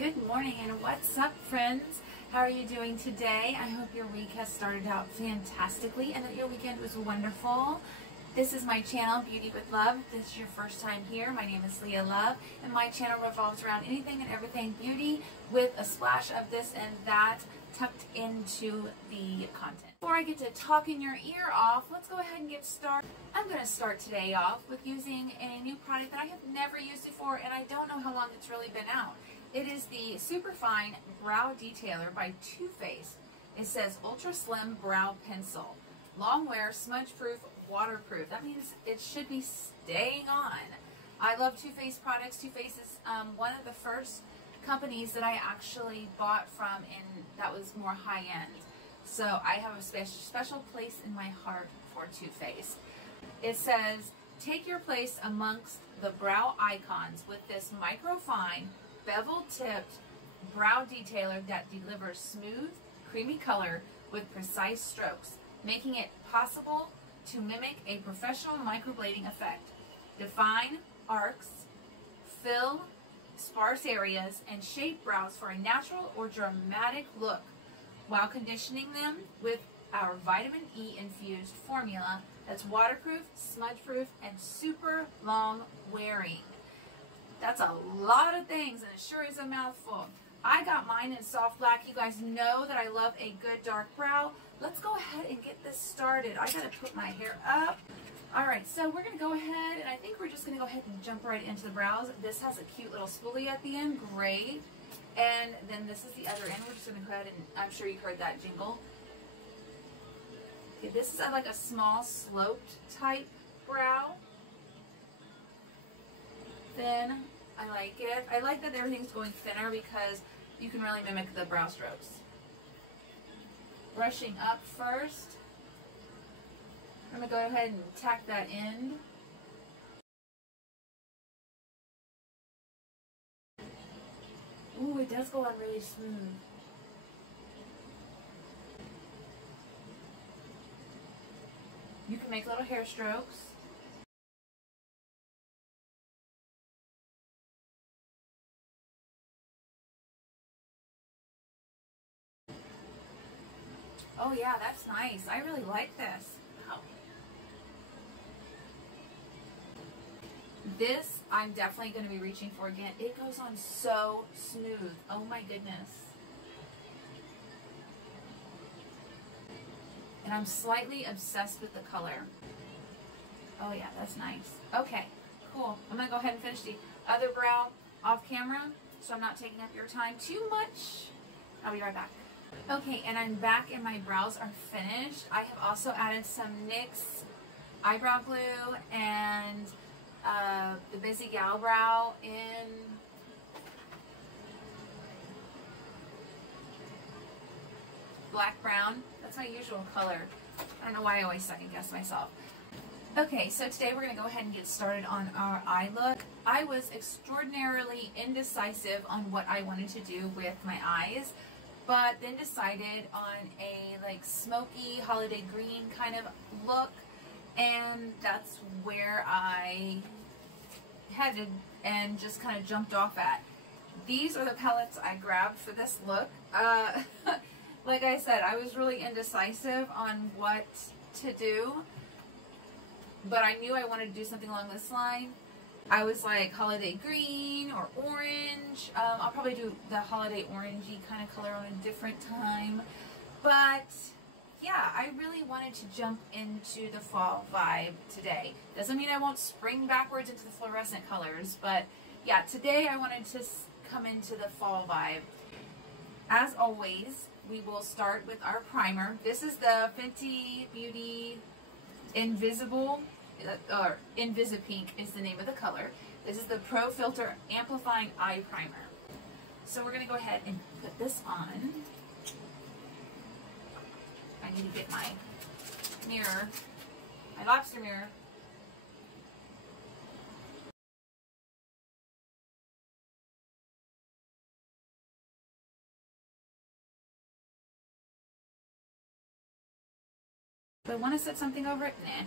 Good morning and what's up, friends? How are you doing today? I hope your week has started out fantastically and that your weekend was wonderful. This is my channel, Beauty with Love. If this is your first time here, my name is Leah Love, and my channel revolves around anything and everything beauty with a splash of this and that tucked into the content. Before I get to talking your ear off, let's go ahead and get started. I'm going to start today off with using a new product that I have never used before, and I don't know how long it's really been out. It is the Superfine Brow Detailer by Too Faced. It says Ultra Slim Brow Pencil. Long wear, smudge proof, waterproof. That means it should be staying on. I love Too Faced products. Too Faced is one of the first companies that I actually bought from, and that was more high-end. So I have a special place in my heart for Too Faced. It says, take your place amongst the brow icons with this microfine, bevel-tipped brow detailer that delivers smooth, creamy color with precise strokes, making it possible to mimic a professional microblading effect. Define arcs, fill sparse areas, and shape brows for a natural or dramatic look while conditioning them with our vitamin E infused formula that's waterproof, smudge-proof, and super long wearing. That's a lot of things, and it sure is a mouthful. I got mine in soft black. You guys know that I love a good dark brow. Let's go ahead and get this started. I gotta put my hair up. All right, so we're gonna go ahead, and I think we're just gonna go ahead and jump right into the brows. This has a cute little spoolie at the end, great. And then this is the other end. We're just gonna go ahead and, I'm sure you heard that jingle. Okay, this is like a small sloped type brow. Thin, I like it. I like that everything's going thinner because you can really mimic the brow strokes. Brushing up first. I'm going to go ahead and tack that end. Ooh, it does go on really smooth. You can make little hair strokes. Oh yeah, that's nice. I really like this. Wow. This, I'm definitely going to be reaching for again. It goes on so smooth. Oh my goodness. And I'm slightly obsessed with the color. Oh yeah, that's nice. Okay, cool. I'm going to go ahead and finish the other brow off camera so I'm not taking up your time too much. I'll be right back. Okay, and I'm back and my brows are finished. I have also added some NYX eyebrow glue and the Busy Gal Brow in black brown. That's my usual color. I don't know why I always second guess myself. Okay, so today we're going to go ahead and get started on our eye look. I was extraordinarily indecisive on what I wanted to do with my eyes, but then decided on a like smoky holiday green kind of look, and that's where I headed and just kind of jumped off at. These are the palettes I grabbed for this look. Like I said, I was really indecisive on what to do, but I knew I wanted to do something along this line. I was like holiday green or orange. I'll probably do the holiday orangey kind of color on a different time. But yeah, I really wanted to jump into the fall vibe today. Doesn't mean I won't spring backwards into the fluorescent colors, but yeah, today I wanted to come into the fall vibe. As always, we will start with our primer. This is the Fenty Beauty Invisible, or Invisipink is the name of the color. This is the Pro Filter Amplifying Eye Primer. So we're going to go ahead and put this on. I need to get my mirror, my lobster mirror. Do I want to set something over it? Nah.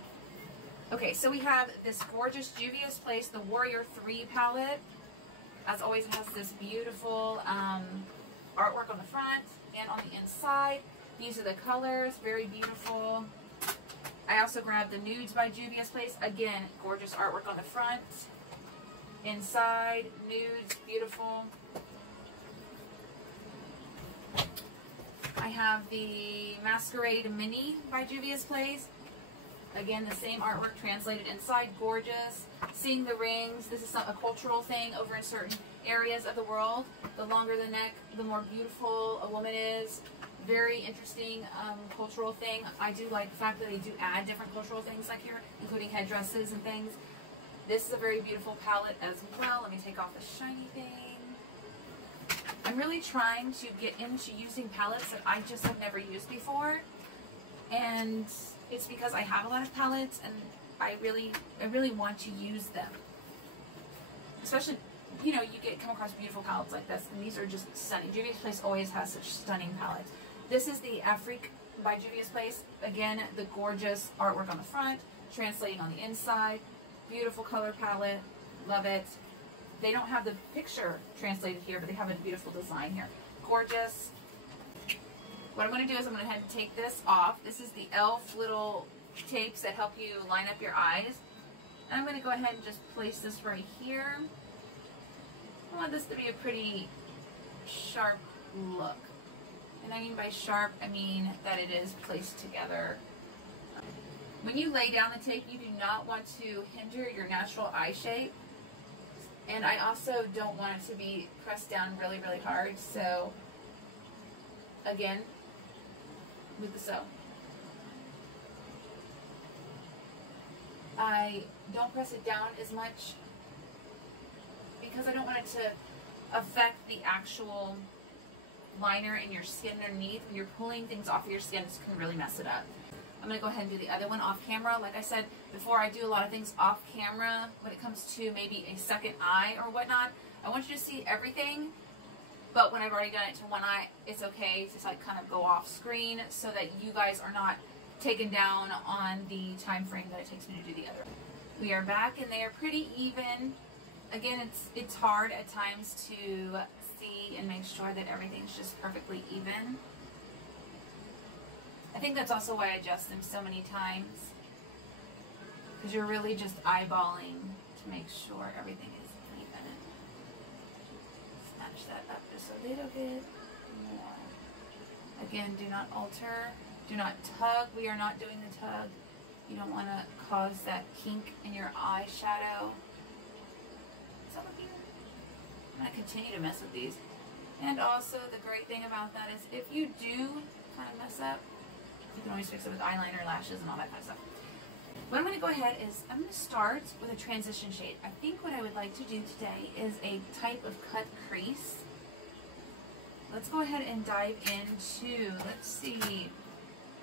Okay, so we have this gorgeous Juvia's Place, the Warrior 3 palette. As always, it has this beautiful artwork on the front and on the inside. These are the colors, very beautiful. I also grabbed the Nudes by Juvia's Place. Again, gorgeous artwork on the front. Inside, nudes, beautiful. I have the Masquerade Mini by Juvia's Place. Again, the same artwork translated inside, gorgeous. Seeing the rings, this is a cultural thing over in certain areas of the world. The longer the neck, the more beautiful a woman is. Very interesting cultural thing. I do like the fact that they do add different cultural things like here, including headdresses and things. This is a very beautiful palette as well. Let me take off the shiny thing. I'm really trying to get into using palettes that I just have never used before. And it's because I have a lot of palettes and I really want to use them. Especially, you know, you come across beautiful palettes like this, and these are just stunning. Juvia's Place always has such stunning palettes. This is the Afrique by Juvia's Place. Again, the gorgeous artwork on the front, translating on the inside. Beautiful color palette. Love it. They don't have the picture translated here, but they have a beautiful design here. Gorgeous. What I'm going to do is I'm going to head and take this off. This is the e.l.f. little tapes that help you line up your eyes. And I'm going to go ahead and just place this right here. I want this to be a pretty sharp look. And I mean by sharp, I mean that it is placed together. When you lay down the tape, you do not want to hinder your natural eye shape. And I also don't want it to be pressed down really, really hard. So, again, with the sew. I don't press it down as much because I don't want it to affect the actual liner in your skin underneath. When you're pulling things off of your skin, this can really mess it up. I'm going to go ahead and do the other one off camera. Like I said before, I do a lot of things off camera when it comes to maybe a second eye or whatnot. I want you to see everything, but when I've already done it to one eye, it's okay to like kind of go off screen so that you guys are not taken down on the time frame that it takes me to do the other. We are back and they are pretty even. Again, it's hard at times to see and make sure that everything's just perfectly even. I think that's also why I adjust them so many times, because you're really just eyeballing to make sure everything is even. Snatch that up just a little bit more. Again, do not alter, do not tug. We are not doing the tug. You don't want to cause that kink in your eyeshadow. Is that looking? I'm going to continue to mess with these. And also the great thing about that is if you do kind of mess up, you can always fix it with eyeliner, lashes, and all that kind of stuff. What I'm going to go ahead is I'm going to start with a transition shade. I think what I would like to do today is a type of cut crease. Let's go ahead and dive into, let's see,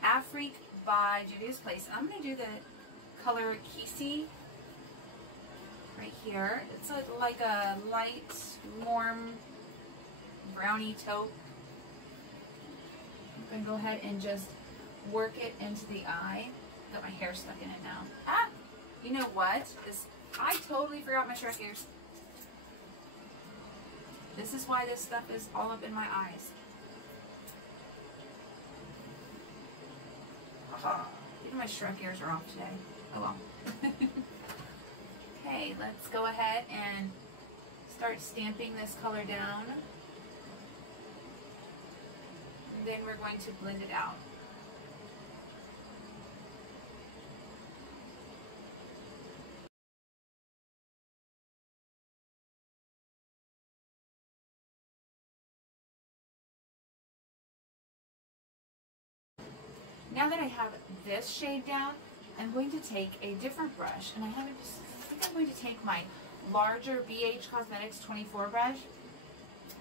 Afrique by Juvia's Place. I'm going to do the color Kisi right here. It's like a light, warm, brownie taupe. I'm going to go ahead and just work it into the eye. Got my hair stuck in it now. Ah! You know what? I totally forgot my Shrek ears. This is why this stuff is all up in my eyes. Aha! Even my Shrek ears are off today. Oh well. Okay, let's go ahead and start stamping this color down. And then we're going to blend it out. Now that I have this shade down, I'm going to take a different brush, and I think I'm going to take my larger BH Cosmetics 24 brush.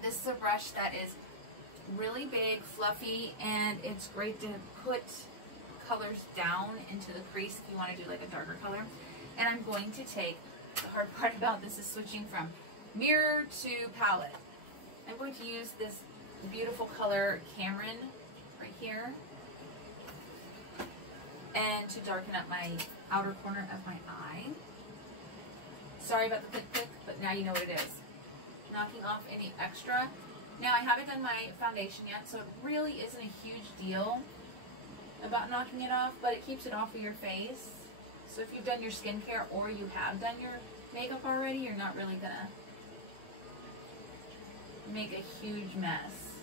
This is a brush that is really big, fluffy, and it's great to put colors down into the crease if you want to do like a darker color. And I'm going to take, the hard part about this is switching from mirror to palette. I'm going to use this beautiful color Cameron right here, and to darken up my outer corner of my eye. Sorry about the click click, but now you know what it is. knocking off any extra. Now, I haven't done my foundation yet, so it really isn't a huge deal about knocking it off, but it keeps it off of your face. So if you've done your skincare or you have done your makeup already, you're not really gonna make a huge mess.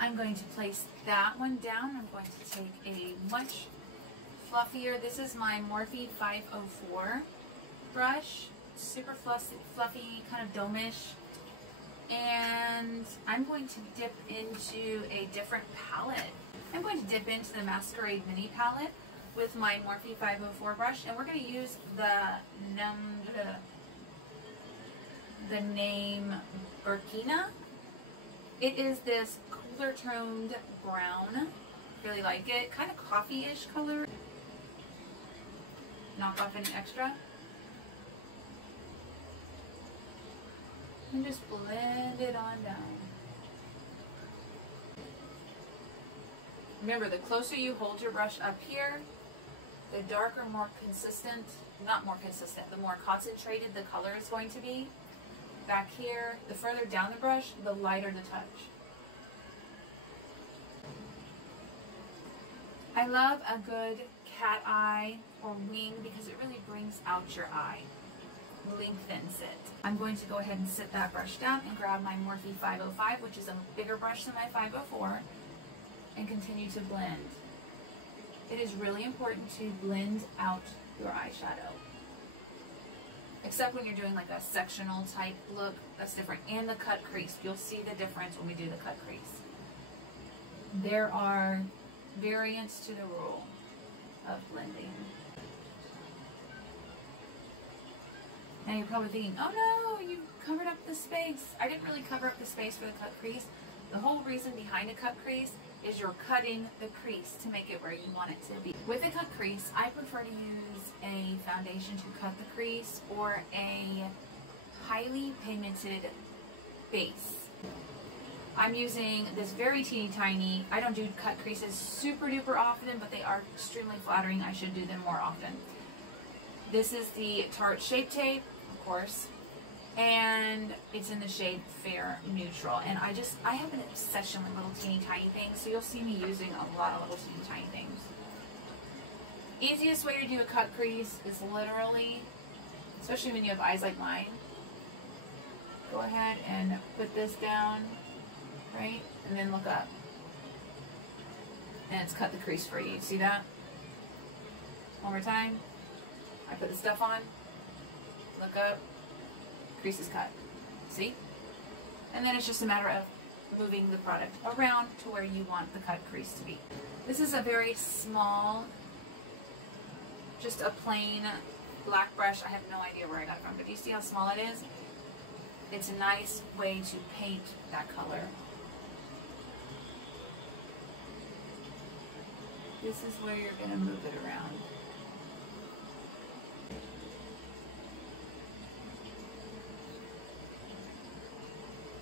I'm going to place that one down. I'm going to take a much fluffier, this is my Morphe 504 brush, super fluffy, kind of domish. And I'm going to dip into a different palette. I'm going to dip into the Masquerade Mini palette with my Morphe 504 brush, and we're going to use the name Burkina. It is this cooler toned brown. Really like it. Kind of coffee-ish color. Knock off any extra. And just blend it on down. Remember, the closer you hold your brush up here, the darker, more consistent, not more consistent, the more concentrated the color is going to be. Back here, the further down the brush, the lighter the touch. I love a good cat eye or wing because it really brings out your eye, lengthens it. I'm going to go ahead and sit that brush down and grab my Morphe 505, which is a bigger brush than my 504, and continue to blend. It is really important to blend out your eyeshadow. Except when you're doing like a sectional type look, that's different. And the cut crease, you'll see the difference when we do the cut crease. There are variants to the rule of blending. Now you're probably thinking, oh no, you covered up the space. I didn't really cover up the space for the cut crease. The whole reason behind a cut crease is you're cutting the crease to make it where you want it to be. With a cut crease, I prefer to use a foundation to cut the crease or a highly pigmented base. I'm using this very teeny tiny, I don't do cut creases super duper often, but they are extremely flattering. I should do them more often. This is the Tarte Shape Tape, of course, and it's in the shade Fair Neutral. And I have an obsession with little teeny tiny things, so you'll see me using a lot of little teeny tiny things. Easiest way to do a cut crease is literally, especially when you have eyes like mine, go ahead and put this down, right, and then look up. And it's cut the crease for you. See that? One more time. I put the stuff on, look up, crease is cut. See? And then it's just a matter of moving the product around to where you want the cut crease to be. This is a very small, just a plain black brush. I have no idea where I got it from, but do you see how small it is? It's a nice way to paint that color. This is where you're going to move it around.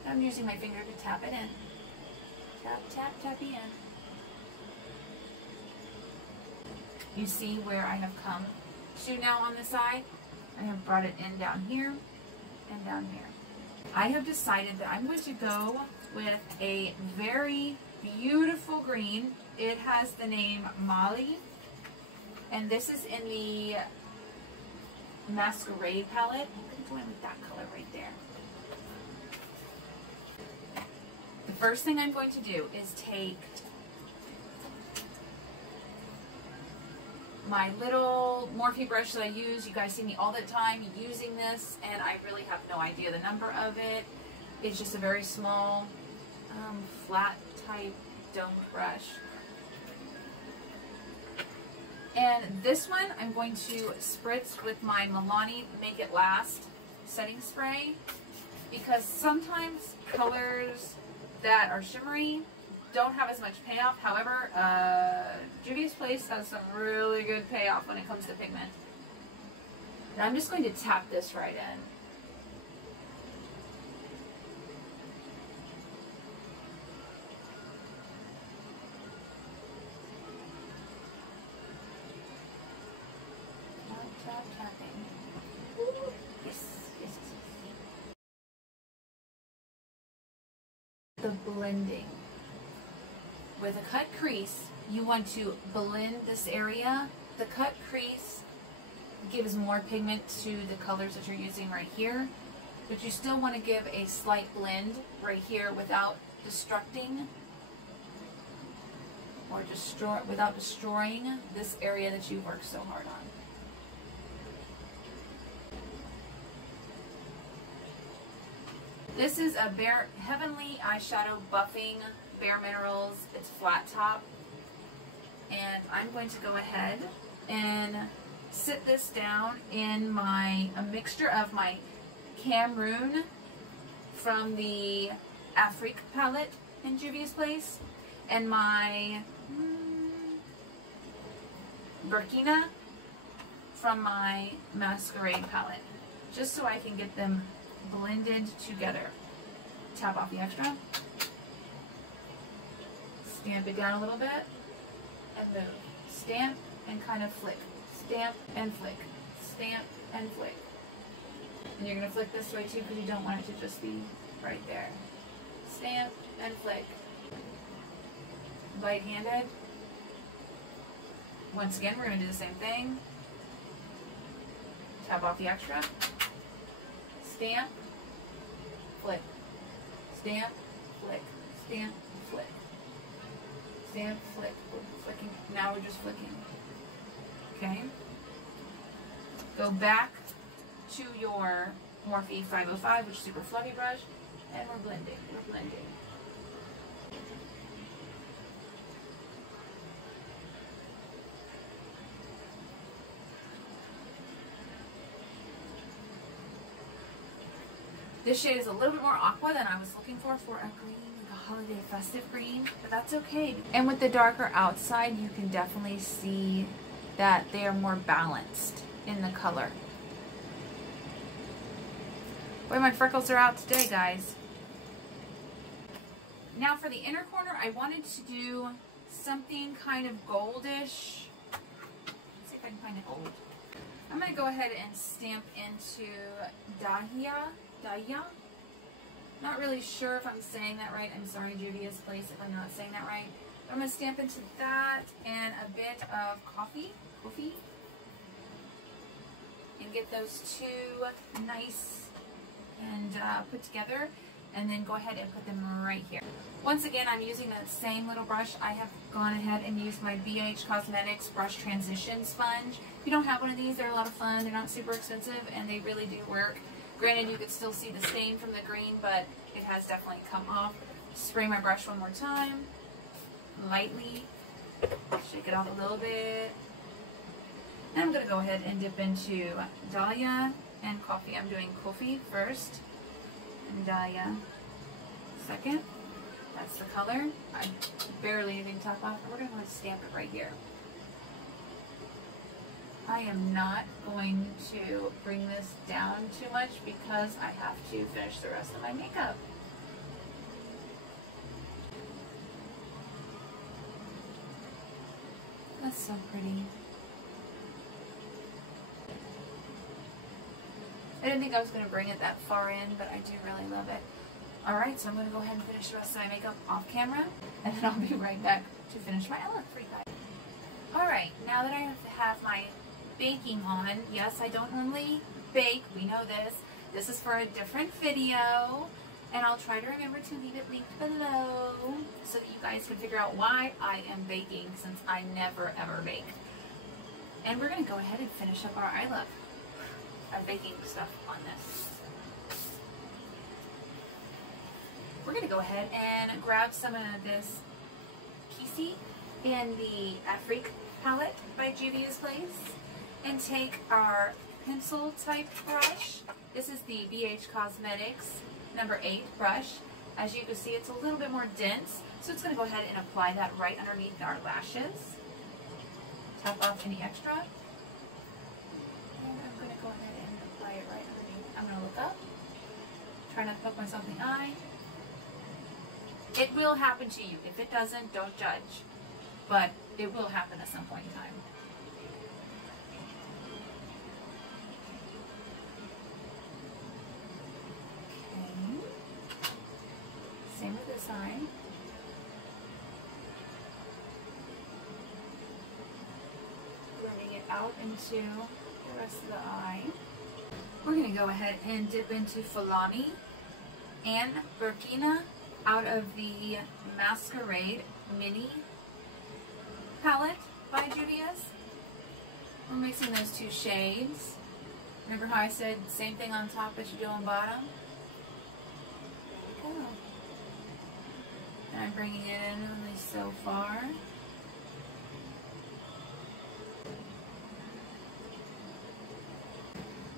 I'm using my finger to tap it in. Tap, tap, tap it in. You see where I have come to now on the side? I have brought it in down here and down here. I have decided that I'm going to go with a very beautiful green. It has the name Molly, and this is in the Masquerade palette. I'm going to go in with that color right there. The first thing I'm going to do is take my little Morphe brush that I use. You guys see me all the time using this, and I really have no idea the number of it. It's just a very small, flat type domed brush. And this one I'm going to spritz with my Milani Make It Last setting spray, because sometimes colors that are shimmery don't have as much payoff. However, Juvia's Place has some really good payoff when it comes to pigment. And I'm just going to tap this right in. Tap, tap, tapping. Ooh, yes, blending. With a cut crease, you want to blend this area. The cut crease gives more pigment to the colors that you're using right here, but you still want to give a slight blend right here without destructing or without destroying this area that you've worked so hard on. This is a Heavenly Eyeshadow Buffing Bare Minerals. It's flat top. And I'm going to go ahead and sit this down in a mixture of my Cameroon from the Afrique palette in Juvia's Place and my Burkina from my Masquerade palette, just so I can get them blended together. Tap off the extra, stamp it down a little bit, and move. Stamp and kind of flick. Stamp and flick. Stamp and flick. And you're going to flick this way too because you don't want it to just be right there. Stamp and flick. Light-handed. Once again, we're going to do the same thing. Tap off the extra. Stamp, flick. Stamp, flick. Stamp, flick. Stamp, flick. Flicking. Now we're just flicking. Okay. Go back to your Morphe 505, which is super fluffy brush, and we're blending. We're blending. This shade is a little bit more aqua than I was looking for a green, like a holiday festive green, but that's okay. And with the darker outside, you can definitely see that they are more balanced in the color. Boy, my freckles are out today, guys. Now for the inner corner, I wanted to do something kind of goldish. Let's see if I can find it gold. I'm going to go ahead and stamp into Dahlia. Not really sure if I'm saying that right. I'm sorry, Juvia's Place, if I'm not saying that right. But I'm going to stamp into that and a bit of coffee, and get those two nice and put together, and then go ahead and put them right here. Once again, I'm using that same little brush. I have gone ahead and used my BH Cosmetics Brush Transition Sponge. If you don't have one of these, they're a lot of fun. They're not super expensive, and they really do work. Granted, you could still see the stain from the green, but it has definitely come off. Spray my brush one more time, lightly, shake it off a little bit. And I'm going to go ahead and dip into Dahlia and Coffee. I'm doing Coffee first, and Dahlia second. That's the color. I barely even top off. We're going to stamp it right here. I am not going to bring this down too much because I have to finish the rest of my makeup. That's so pretty. I didn't think I was going to bring it that far in, but I do really love it. Alright, so I'm going to go ahead and finish the rest of my makeup off camera, and then I'll be right back to finish my look for you guys. Alright, now that I have my baking on. Yes, I don't normally bake. We know this. This is for a different video, and I'll try to remember to leave it linked below so that you guys can figure out why I am baking, since I never ever bake. And we're going to go ahead and finish up our eye look, our baking stuff on this. We're going to go ahead and grab some of this Kisi in the Afrique palette by Juvia's Place, and take our pencil type brush. This is the BH Cosmetics number 8 brush. As you can see, it's a little bit more dense, so it's going to go ahead and apply that right underneath our lashes. Tap off any extra. And I'm going to go ahead and apply it right underneath. I'm going to look up. Try not to poke myself in the eye. It will happen to you. If it doesn't, don't judge. But it will happen at some point in time. Okay. Same with this side. Blending it out into the rest of the eye. We're going to go ahead and dip into Fulani and Burkina out of the Masquerade Mini palette by Juvia's. We're mixing those two shades. Remember how I said same thing on top as you do on bottom? There we go. And I'm bringing it in only so far.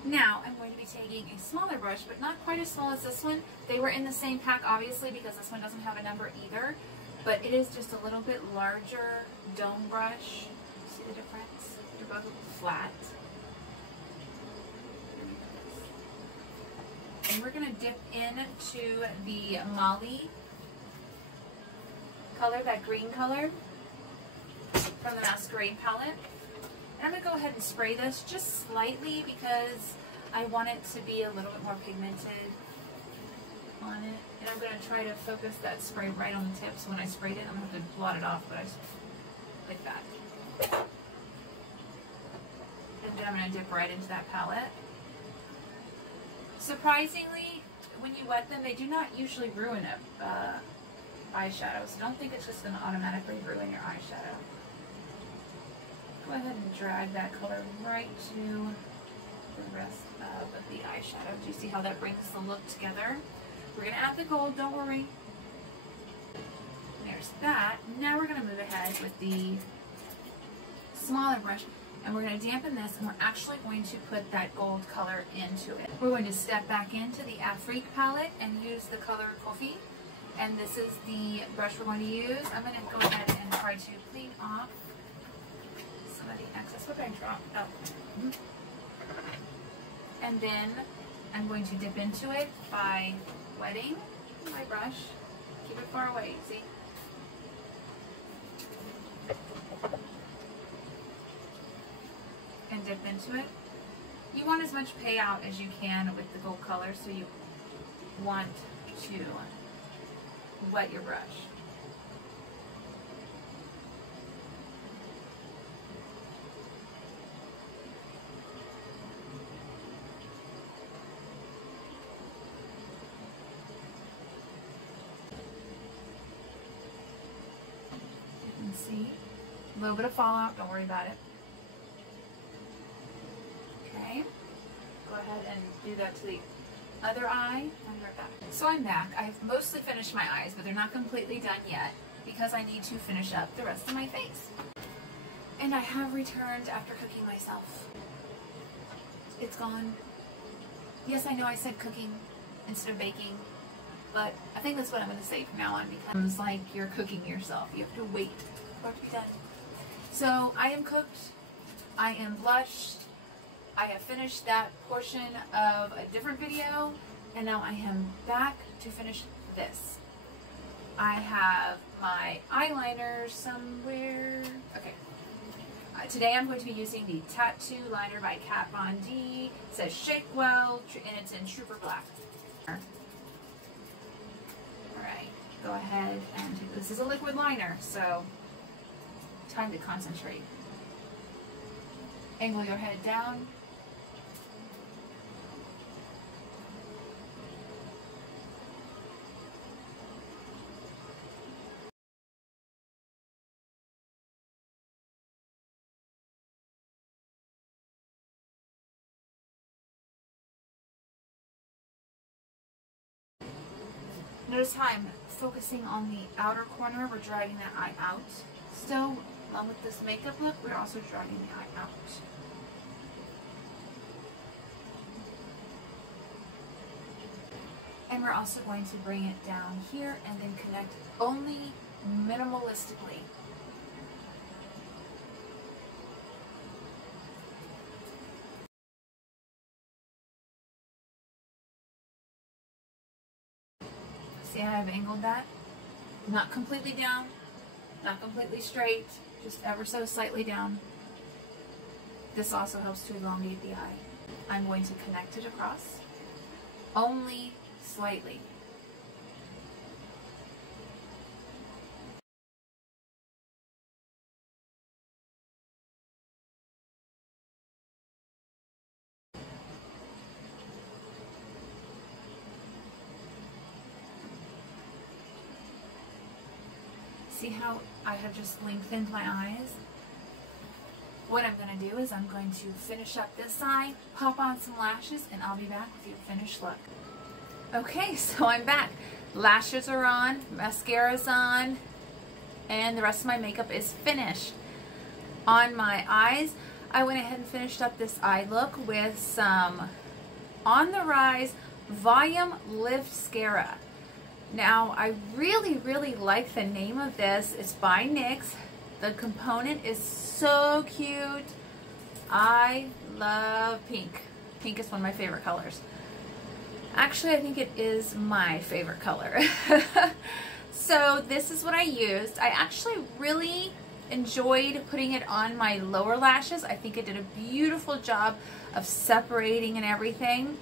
Now I'm going to be taking a smaller brush, but not quite as small as this one. They were in the same pack, obviously, because this one doesn't have a number either. But it is just a little bit larger dome brush. See the difference? They're both flat. And we're going to dip into the Molly color, that green color from the Masquerade palette. And I'm going to go ahead and spray this just slightly because I want it to be a little bit more pigmented on it. And I'm going to try to focus that spray right on the tip. So when I sprayed it, I'm going to have to blot it off, but I just like that. And then I'm going to dip right into that palette. Surprisingly, when you wet them, they do not usually ruin a eyeshadow. So don't think it's just going to automatically ruin your eyeshadow. Go ahead and drag that color right to the rest of the eyeshadow. Do you see how that brings the look together? We're going to add the gold, don't worry. There's that. Now we're going to move ahead with the smaller brush, and we're going to dampen this, and we're actually going to put that gold color into it. We're going to step back into the Afrique palette and use the color Kofi, and this is the brush we're going to use. I'm going to go ahead and try to clean off some of the excess. What did I drop? Oh. And then I'm going to dip into it by wetting my brush. Keep it far away, see? And dip into it. You want as much payout as you can with the gold color, so you want to wet your brush. See, a little bit of fallout, don't worry about it. Okay, go ahead and do that to the other eye, and we're back. So I'm back. I've mostly finished my eyes, but they're not completely done yet because I need to finish up the rest of my face. And I have returned after cooking myself. It's gone. Yes, I know I said cooking instead of baking, but I think that's what I'm going to say from now on, because it's like you're cooking yourself. You have to wait for it to be done. So I am cooked. I am blushed. I have finished that portion of a different video, and now I am back to finish this. I have my eyeliner somewhere. Okay. Today I'm going to be using the Tattoo Liner by Kat Von D. It says Shake Well, and it's in Trooper Black. Alright, go ahead and this is a liquid liner, so time to concentrate. Angle your head down. Notice how I'm focusing on the outer corner. We're dragging that eye out. Still, along with this makeup look, we're also dragging the eye out. And we're also going to bring it down here and then connect only minimalistically. See how I've angled that? Not completely down, not completely straight, just ever so slightly down. This also helps to elongate the eye. I'm going to connect it across, only slightly. See how I have just lengthened my eyes? What I'm going to do is I'm going to finish up this side, pop on some lashes, and I'll be back with your finished look. Okay, so I'm back. Lashes are on, mascara's on, and the rest of my makeup is finished. On my eyes, I went ahead and finished up this eye look with some On the Rise Volume Lift Mascara. Now, I really like the name of this. It's by NYX. The component is so cute. I love pink. Pink is one of my favorite colors. Actually, I think it is my favorite color. So this is what I used. I actually really enjoyed putting it on my lower lashes. I think it did a beautiful job of separating and everything.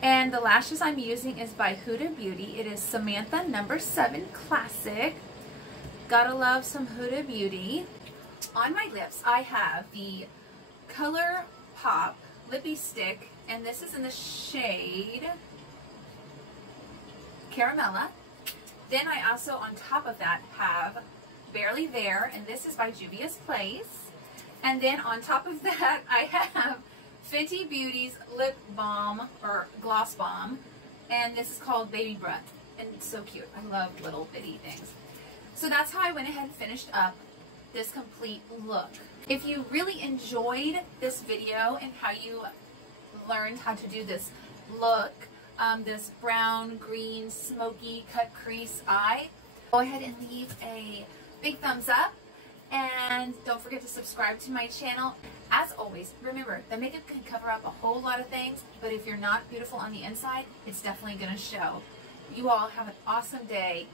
And the lashes I'm using is by Huda Beauty. It is Samantha No. 7 Classic. Gotta love some Huda Beauty. On my lips, I have the Color Pop Lippy Stick, and this is in the shade Caramella. Then I also, on top of that, have Barely There, and this is by Juvia's Place. And then on top of that, I have Fenty Beauty's Lip Balm, or Gloss Balm, and this is called Baby Breath, and it's so cute. I love little bitty things. So that's how I went ahead and finished up this complete look. If you really enjoyed this video and how you learned how to do this look, this brown, green, smoky, cut crease eye, go ahead and leave a big thumbs up, and don't forget to subscribe to my channel. As always, remember, the makeup can cover up a whole lot of things, but if you're not beautiful on the inside, it's definitely going to show. You all have an awesome day.